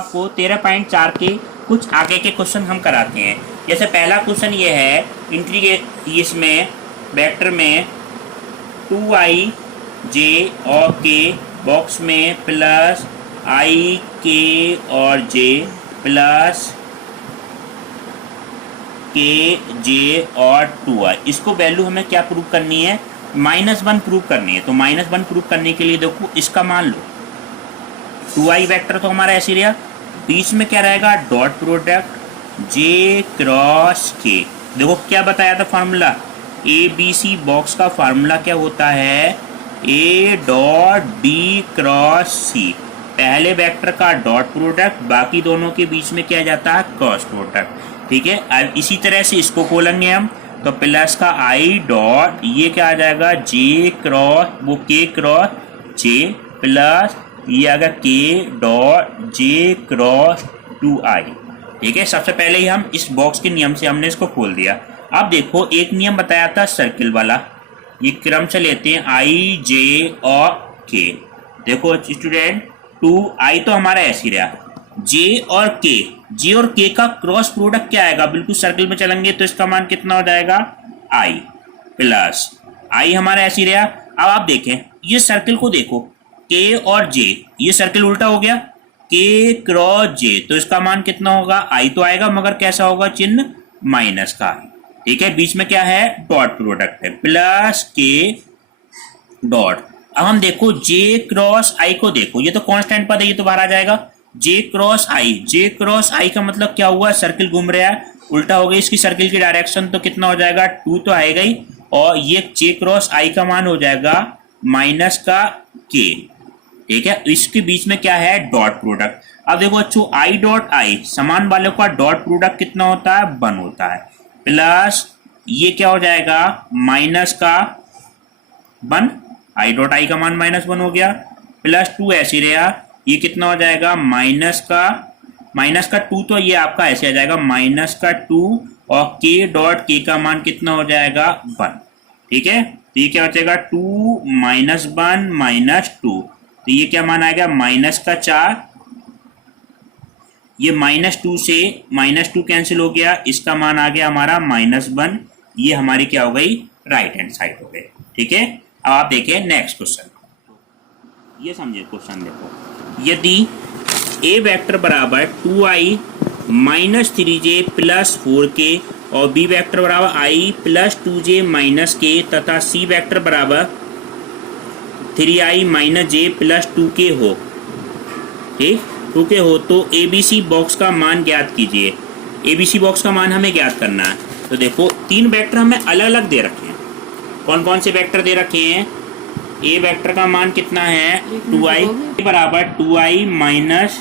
आपको 13.4 के कुछ आगे के क्वेश्चन हम कराते हैं। जैसे पहला क्वेश्चन ये है इसमें वेक्टर में 2i j और k बॉक्स में प्लस i k और j प्लस k j और 2i, इसको वैल्यू हमें क्या प्रूव करनी है, -1 प्रूव करनी है। तो -1 प्रूव करने के लिए देखो इसका मान लो 2i वेक्टर तो हमारा ऐसे रहा, बीच में क्या रहेगा dot product j cross k। देखो क्या बताया था formula, A B C box का फार्मूला क्या होता है, a dot b cross c। पहले वेक्टर का डॉट प्रोडक्ट, बाकी दोनों के बीच में क्या जाता है क्रॉस प्रोडक्ट। ठीक है, अब इसी तरह से इसको खोलेंगे हम, तो प्लस का i डॉट ये क्या आ जाएगा j क्रॉस वो k क्रॉस j प्लस ये आ गया k dot j cross 2i। ठीक है, सबसे पहले ही हम इस बॉक्स के नियम से हमने इसको खोल दिया। अब देखो एक नियम बताया था सर्किल वाला, ये क्रम से लेते हैं i j और k। देखो स्टूडेंट 2i तो हमारा ऐसे ही रहा, j और k का क्रॉस प्रोडक्ट क्या आएगा, बिल्कुल सर्किल में चलेंगे तो इसका मान कितना हो जाएगा i प्लस i हमारा ऐसे ही रहा। अब आप देखें ये सर्किल को देखो k और j, ये सर्किल उल्टा हो गया, k क्रॉस j, तो इसका मान कितना होगा i तो आएगा मगर कैसा होगा चिन्ह माइनस का। ठीक है, बीच में क्या है डॉट प्रोडक्ट है प्लस k डॉट। अब हम देखो j क्रॉस i को देखो, ये तो कांस्टेंट पद है, ये तो बाहर आ जाएगा j क्रॉस i का मतलब क्या हुआ, सर्किल घूम रहा है उल्टा हो गई इसकी सर्किल की डायरेक्शन, तो कितना हो जाएगा 2 तो आएगा ही, और ये j क्रॉस i का मान हो जाएगा माइनस का k। ठीक है, इसके बीच में क्या है डॉट प्रोडक्ट। अब देखो अच्छो i डॉट i समान वालों का डॉट प्रोडक्ट कितना होता है 1 होता है, प्लस ये क्या हो जाएगा माइनस का 1, i डॉट i का मान -1 हो गया, प्लस 2 ऐसे रहा, ये कितना हो जाएगा माइनस का 2, तो ये आपका ऐसे आ जाएगा माइनस का 2, और k डॉट k का मान कितना हो जाएगा 1। ठीक है, तो ये क्या हो जाएगा 2 -1 -2, तो ये क्या मान आएगा माइनस का 4, ये -2 से -2 कैंसिल हो गया, इसका मान आ गया हमारा -1, ये हमारी क्या हो गई राइट हैंड साइड हो गई। ठीक है, अब आप देखिए नेक्स्ट क्वेश्चन, ये समझिए क्वेश्चन देखो, यदि a वेक्टर बराबर 2i minus 3j plus 4k और b वेक्टर बराबर i plus 2j minus k तथा c वेक्टर बराबर 3i minus j plus 2k हो, ठीक 2k हो, तो abc बॉक्स का मान ज्ञात कीजिए। abc बॉक्स का मान हमें ज्ञात करना है, तो देखो 3 वेक्टर हमें अलग अलग दे रखे हैं। कौन कौन से वेक्टर दे रखे हैं, a वेक्टर का मान कितना है 2i बराबर 2i minus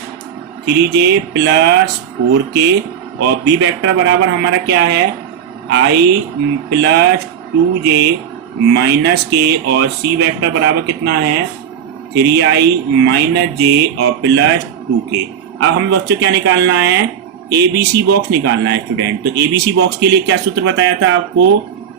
3j plus 4k, और b वेक्टर बराबर हमारा क्या है i plus 2j minus k, और c वेक्टर बराबर कितना है 3i माइनस j और प्लस 2k। अब हमें बच्चों क्या निकालना है, abc बॉक्स निकालना है स्टूडेंट। तो abc बॉक्स के लिए क्या सूत्र बताया था आपको,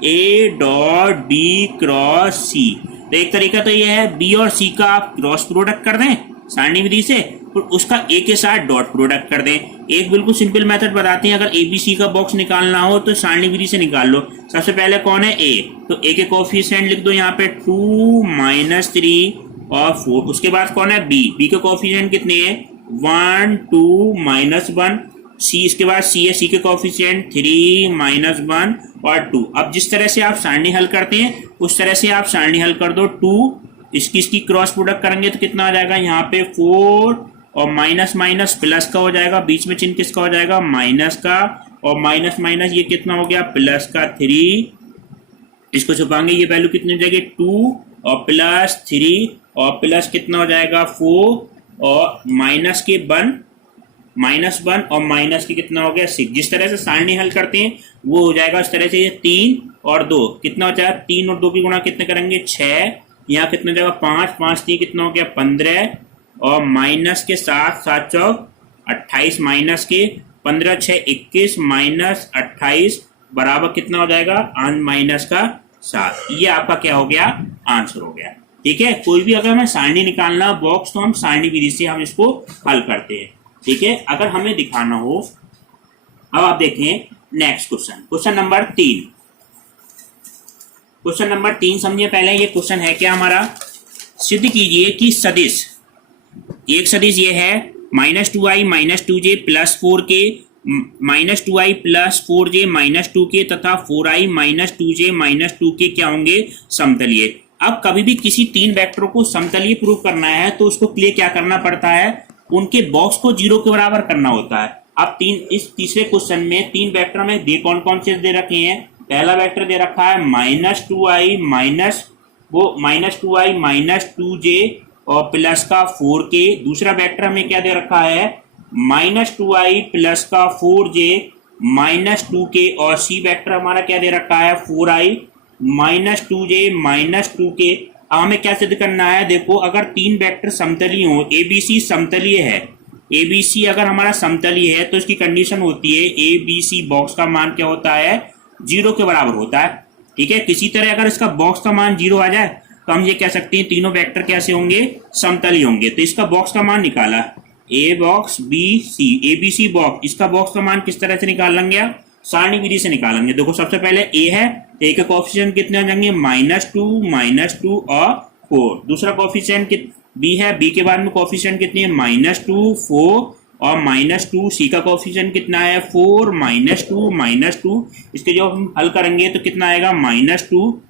a dot b cross c। तो एक तरीका तो ये है b और c का आप क्रॉस प्रोडक्ट कर दें सारणी विधि से, और उसका a के साथ डॉट प्रोडक्ट कर दें। एक बिल्कुल सिंपल मेथड बताते हैं, अगर abc का बॉक्स निकालना हो तो सारणी विधि से निकाल लो। सबसे पहले कौन है a, तो a के कोफिशिएंट लिख दो यहाँ पे 2 -3 और 4, उसके बाद कौन है b के कोफिशिएंट कितने हैं 1 2 -1, c इसके बाद c है, c के कोफिशिएंट 3 -1 और 2। अब जिस तरह से आप सारणी हल करते हैं उस तरह से आप सारणी हल कर दो, 2 इसकी क्रॉस प्रोडक्ट करेंगे तो कितना आ जाएगा यहाँ पे 4 और माइनस माइनस प्लस का हो जाएगा, बीच में चिन्ह किसका हो जाएगा माइनस का, और माइनस माइनस ये कितना हो गया प्लस का 3, इसको छुपाएंगे ये वैल्यू कितनी हो जाएगी 2 और प्लस 3 और प्लस कितना हो जाएगा 4 और माइनस के 1 -1 और माइनस के कितना हो गया 6। जिस तरह से सारणी हल करते हैं वो हो जाएगा उस तरह से, ये 3 और 2 कितना हो जाएगा 3 और 2 की गुणा कितने करेंगे 6, यहाँ कितना हो जाएगा 5 5 3 कितना हो गया 15, और माइनस के 7 7 चौक 28 माइनस के 15 6 21 माइनस 28 बराबर कितना हो जाएगा माइनस का 7। ये आपका क्या हो गया आंसर हो गया। ठीक है, कोई भी अगर हमें सारणी निकालना बॉक्स तो हम सारणी विधि से हम इसको हल करते हैं। ठीक है। अगर हमें दिखाना हो, अब आप देखें next question, question number 3। Question number 3 समझिए पहले। ये क्वेश्चन है क्या हमारा, सिद्ध कीजिए कि सदिश, एक सदिश ये है -2i - 2j + 4k -2i + 4j - 2k तथा 4i - 2j - 2k क्या होंगे, समतलीय। अब कभी भी किसी तीन वेक्टरों को समतलीय प्रूव करना है तो उसको लिए क्या करना पड़ता है, उनके बॉक्स को 0 के बराबर करना होता है। अब इस तीसरे क्वेश्चन में तीन वेक्टर में दे कौन कौन से दे रखे हैं। पहला वेक्टर दे रखा है -2i - 2j और प्लस का 4k। दूसरा वेक्टर हमें क्या दे रखा है, -2i प्लस का 4j - 2k और सी वेक्टर हमारा क्या दे रखा है, 4i - 2j - 2k। अब हमें क्या सिद्ध करना है, देखो अगर तीन वेक्टर समतलीय हो, ABC समतलीय है, ABC अगर हमारा समतलीय है तो इसकी कंडीशन होती है ABC बॉक्स का मान क्या होता है, 0 के बराबर होता है। ठीक है, किसी तरह अगर इसका बॉक्स का मान 0 आ जाए तो हम ये कह सकते हैं तीनों वेक्टर कैसे होंगे, समतलीय होंगे। तो इसका बॉक्स का मान निकाला, A box B C, ABC box, इसका बॉक्स का मान किस तरह से निकालेंगे, सारणी विधि से निकालेंगे। देखो सबसे पहले ए है, ए के कोएफिशिएंट कितने हो जाएंगे, -2 और 4। दूसरा कोएफिशिएंट बी है, बी के बाद में कोएफिशिएंट कितनी है, -2 4 और -2। सी का कोएफिशिएंट कितना है, 4 -2। इसके जो हम हल करेंगे तो कितना आएगा, -2,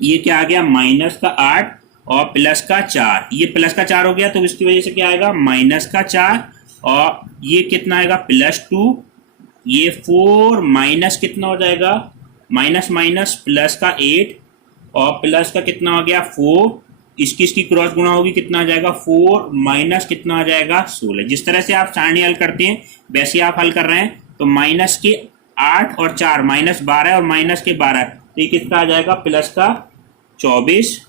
ये क्या आ गया -8 और प्लस का 4। ये प्लस का 4 हो गया तो इसकी वजह से क्या आएगा, -4 और ये कितना आएगा, +2। ये 4 माइनस कितना हो जाएगा, माइनस प्लस का 8 और प्लस का कितना हो गया, 4। इसकी क्रॉस गुणा होगी, कितना आ जाएगा, 4 माइनस कितना आ जाएगा, 16। जिस तरह से आप सारणी हल करते हैं वैसे आप हल कर रहे हैं। तो माइनस के 8 और 4 -12 और माइनस के 12, तो ये कितना आ जाएगा, प्लस का 24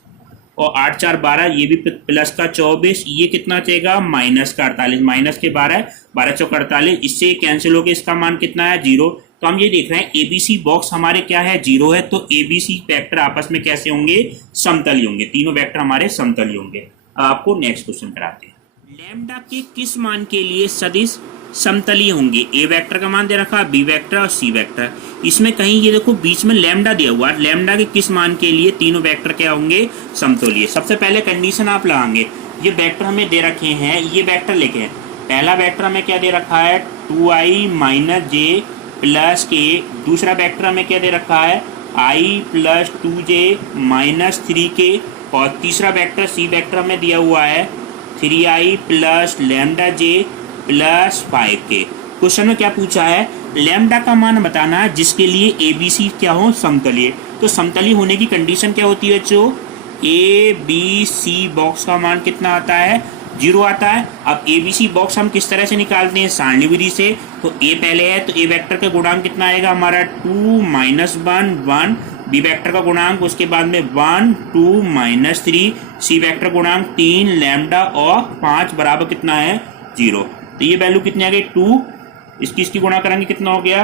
और 8 4 12, ये भी प्लस का 24। ये कितना चाहिएगा, माइनस का 48, माइनस के 12 12 चौक 48, इससे कैंसिल हो गया, इसका मान कितना है, 0। तो हम ये देख रहे हैं ABC बॉक्स हमारे क्या है, 0 है। तो ABC वेक्टर आपस में कैसे होंगे, समतलीय होंगे, तीनों वेक्टर हमारे समतलीय होंगे। आपको नेक्स्ट क्वेश्चन कराते हैं, लैम्डा के किस मान के लिए सदिश समतलीय होंगे। ए वेक्टर का मान दे रखा है, बी वेक्टर और सी वेक्टर। इसमें कहीं ये देखो बीच में लैम्डा दिया हुआ है, लैम्डा के किस मान के लिए तीनों वेक्टर क्या होंगे, समतलीय। सबसे पहले कंडीशन आप लगाएंगे, ये वेक्टर हमें दे रखे हैं, ये वेक्टर लेके हैं। पहला वेक्टर हमें क्या दे रखा है, 2i - j + k। दूसरा वेक्टर हमें क्या दे रखा है, i + 2j - 3k। और तीसरा वेक्टर सी वेक्टर हमें दिया हुआ है 3i + λj + 5k। क्वेश्चन में क्या पूछा है, लैम्डा का मान बताना है जिसके लिए ABC क्या हो, समतलीय। तो समतलीय होने की कंडीशन क्या होती है बच्चों, ABC बॉक्स का मान कितना आता है, 0 आता है। अब ABC बॉक्स हम किस तरह से निकालते हैं, सारणी विधि से। तो A पहले है तो A वेक्टर का गुणांक कितना आएगा हमारा, 2 - 1 1। B वेक्टर का गुणांक उसके बाद में 1 2 - 3। C वेक्टर गुणांक 3 लैम्डा और 5 बराबर कितना है, 0। तो ये वैल्यू कितनी आ गई, 2। इसकी गुणा करेंगे कितना हो गया,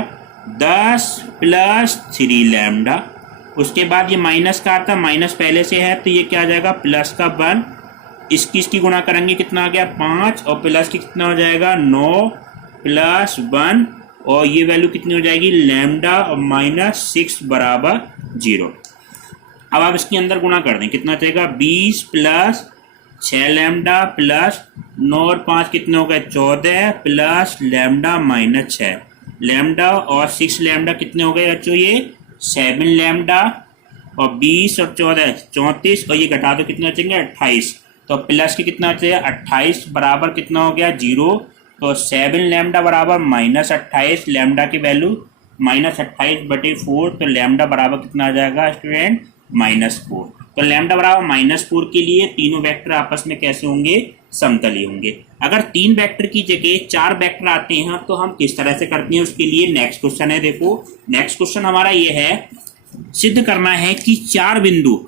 10 + 3 लैम्डा। उसके बाद ये माइनस का आता, माइनस पहले से है तो ये क्या आ जाएगा, प्लस का 1। इसकी गुणा करेंगे कितना आ गया, 5 और प्लस की कितना हो जाएगा, 9 + 1 और ये वैल्यू कितनी हो जाएगी, लैम्डा और -6 बराबर 0। अब आप इसके अंदर गुणा कर दें, कितना चाहिएगा, 20 + 6 लैम्डा प्लस 9 और 5 कितने हो गए, 14 प्लस लैम्डा -6 लैम्डा और 6 लैम्डा कितने हो गए बच्चों, ये 7 लैम्डा और 20 और 14 34 और ये घटा दो कितना चाहिए, 28। तो प्लस के कितना चाहिए, 28 बराबर कितना हो गया, 0। तो 7 लैम्डा बराबर -28, लैम्डा की वैल्यू -28/4। तो लैम्डा बराबर कितना आ जाएगा स्टूडेंट, -4। तो लैम्डा बराबर -4 के लिए तीनों वेक्टर आपस में कैसे होंगे, समतलीय होंगे। अगर 3 वेक्टर की जगह 4 वेक्टर आते हैं तो हम किस तरह से करते हैं, उसके लिए नेक्स्ट क्वेश्चन है। देखो नेक्स्ट क्वेश्चन हमारा ये है, सिद्ध करना है कि 4 बिंदु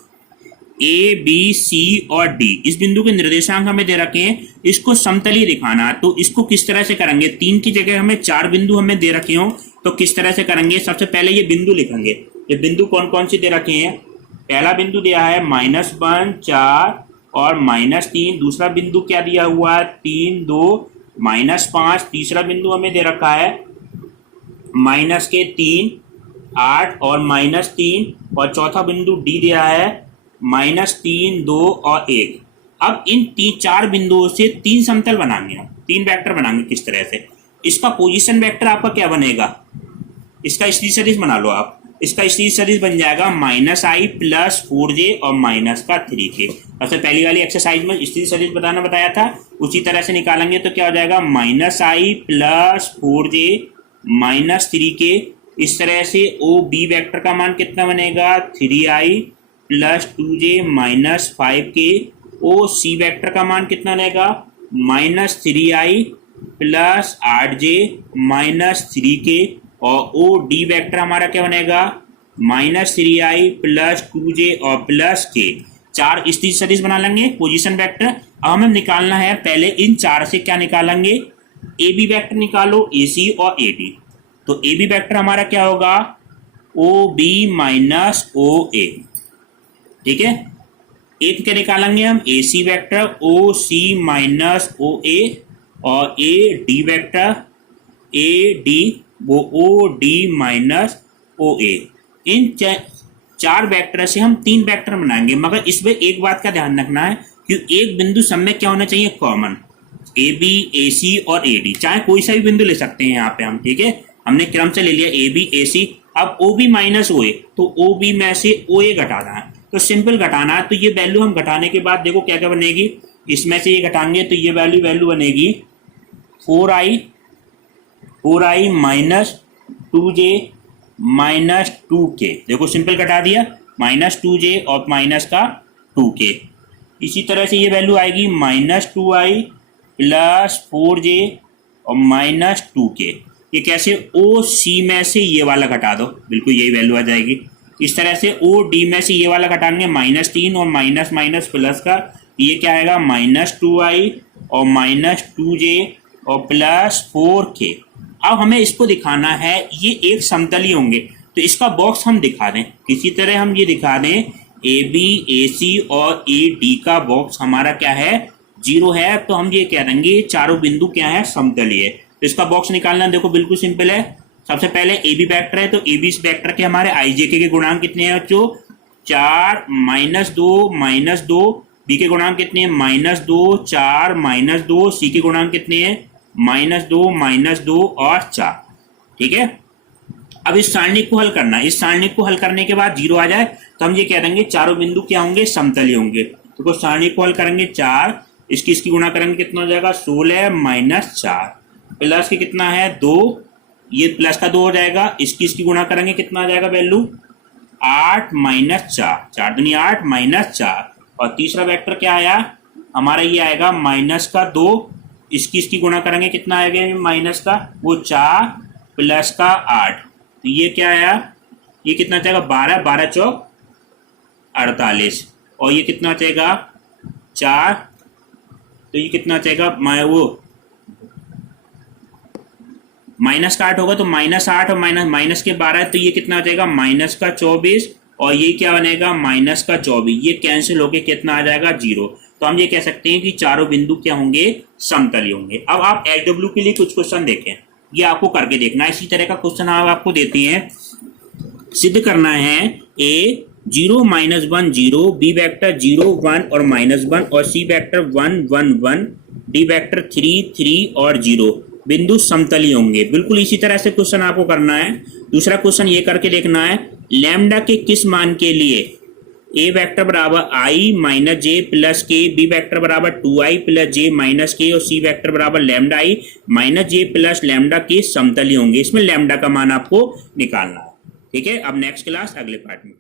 A B C और D, इस बिंदु के निर्देशांक हमें दे रखे हैं, इसको समतलीय दिखाना है। तो इसको किस तरह से करेंगे, 3 की जगह हमें 4 बिंदु हमें दे रखे हो तो किस तरह से करेंगे। सबसे पहले ये बिंदु लिखेंगे, ये बिंदु कौन कौन से दे रखे हैं। पहला बिंदु दिया है -1 4 और -3। दूसरा बिंदु क्या दिया हुआ है, 3 2 -5, तीसरा बिंदु हमें दे रखा है माइनस के 3, 8 और -3, और चौथा बिंदु डी दिया है -3, 2 और 1। अब इन 4 बिंदुओं से 3 समतल बनाएंगे, हम 3 वेक्टर बनाएंगे। किस तरह से? इसका पोजीशन वेक्टर आपका क्या बनेगा, इसका स्ट्रीट सदिश बना लो आप। इसका स्ट्रीट सदिश बन जाएगा -i + 4j और -3k। सबसे पहली वाली एक्सरसाइज में स्ट्रीट सदिश बताया था, उसी तरह से निकालेंगे तो क्या हो जाएगा -i + 4j -3k। इस तरह से ओ बी वेक्टर का मान कितना बनेगा 3i + 2j -5k। ओ सी वेक्टर का मान कितना बनेगा -3i + 8j -3k। और ओ डी वेक्टर हमारा क्या बनेगा -3i + 2j और +k। 4 स्थिर सदिश बना लेंगे पोजीशन वेक्टर। अब हमें निकालना है पहले इन 4 से क्या निकालेंगे, ए बी वेक्टर निकालो, ए सी और ए डी। तो ए बी वेक्टर हमारा क्या होगा ओ बी -ओ ए। ठीक है, एक क्या निकालेंगे हम ए सी वेक्टर ओ सी -ओ ए, और A D vector A D वो ओ डी -ओ ए। इन 4 वेक्टर से हम 3 वेक्टर बनाएंगे, मगर इसमें एक बात का ध्यान रखना है कि एक बिंदु सब में क्या होना चाहिए कॉमन, ए बी ए सी और ए डी, चाहे कोई सा भी बिंदु ले सकते हैं यहाँ पे हम। ठीक है, हमने क्रम से ले लिया ए बी ए सी। अब ओ बी -ओ ए, तो ओ बी में से ओ ए घटाना है, तो सिंपल घटाना है। तो ये वैल्यू हम घटाने के बाद देखो क्या क्या बनेगी, इसमें से ये घटाएंगे तो ये वैल्यू बनेगी 4i -2j -2k। देखो सिंपल घटा दिया, -2j और -2k। इसी तरह से ये वैल्यू आएगी -2i + 4j और -2k। ये कैसे, ओ सी में से ये वाला घटा दो, बिल्कुल यही वैल्यू आ जाएगी। इस तरह से ओ डी में से ये वाला घटाएंगे -3 और माइनस प्लस का, ये क्या आएगा -2i और -2j और +4k। अब हमें इसको दिखाना है ये एक समतली होंगे, तो इसका बॉक्स हम दिखा दें किसी तरह। हम ये दिखा दें ए बी ए सी और ए डी का बॉक्स हमारा क्या है 0 है, तो हम ये कह देंगे चारों बिंदु क्या है समतली है। तो इसका बॉक्स निकालना देखो बिल्कुल सिंपल है। सबसे पहले ए बी वेक्टर है, तो ए बी वेक्टर के हमारे आई जे के गुणांक कितने हैं बच्चों 4 -2 बी के गुणांक कितने हैं -2 4 -2, सी के गुणांक कितने हैं -2 और 4। ठीक है, अब इस सारणी को हल करना है। इस सारणी को हल करने के बाद 0 आ जाए तो हम ये कह देंगे चारों बिंदु क्या होंगे समतली होंगे। तो सारणी को हल करेंगे 4, इसकी गुणा करेंगे कितना हो जाएगा 16 -4, प्लस के कितना है 2, ये प्लस का 2 हो जाएगा। इसकी गुणा करेंगे कितना आ जाएगा वैल्यू 8 -4, 4 दूनी 8 -4। और तीसरा वेक्टर क्या आया हमारा, ये आएगा -2, इसकी गुणा करेंगे कितना आएगा माइनस का वो 4 प्लस का 8, तो ये क्या आया, ये कितना चाहेगा 12 12 चौक 48, और ये कितना चाहेगा 4, तो ये कितना चाहेगा वो माइनस का 8 होगा, तो -8 और माइनस के 12, तो ये कितना आ जाएगा -24, और ये क्या बनेगा -24। ये कैंसिल होके कितना आ जाएगा 0। तो हम ये कह सकते हैं कि चारों बिंदु क्या होंगे समतली होंगे। अब आप एलडब्ल्यू के लिए कुछ क्वेश्चन देखें, ये आपको करके देखना है। इसी तरह का क्वेश्चन आपको देते हैं, सिद्ध करना है ए 0 -1 0, बी वेक्टर 0 1 और -1, और सी वेक्टर 1 1 1, डी वेक्टर 3 3 और 0 बिंदु समतली होंगे। बिल्कुल इसी तरह से क्वेश्चन आपको करना है। दूसरा क्वेश्चन ये करके देखना है, लैम्डा के किस मान के लिए ए वेक्टर बराबर i - j + k, B vector बराबर 2i + j - k, और सी वेक्टर बराबर lambda i - j + lambda k समतली होंगे। इसमें लैम्डा का मान आपको निकालना है। ठीक है, अब नेक्स्ट क्लास अगले पार्ट में।